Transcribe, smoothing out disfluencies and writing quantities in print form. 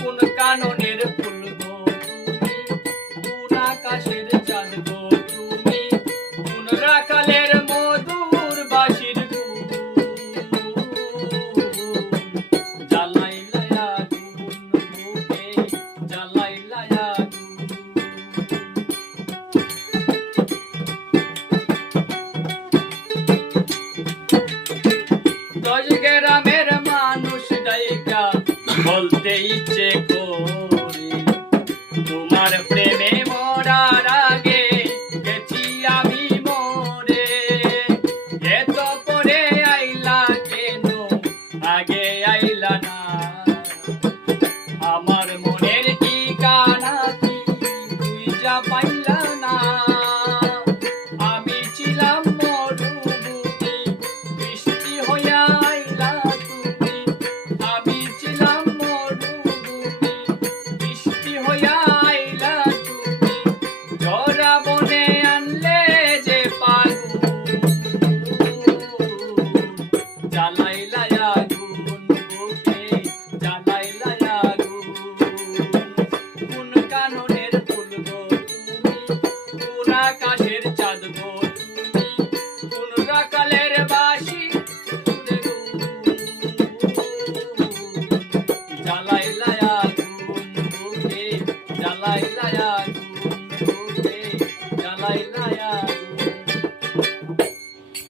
কোন কাননের ফুল গো তুমি, কোন আকাশের চাঁদ গো তুমি, কোন রাখালের মধুর বাঁশির গুণ, জ্বালাইলা আগুন বুকে, জ্বালাইলা আগুন। দশ গ্রামের মানুষ ডাইকা বলতে ইচ্ছে করে, তোমার প্রেমে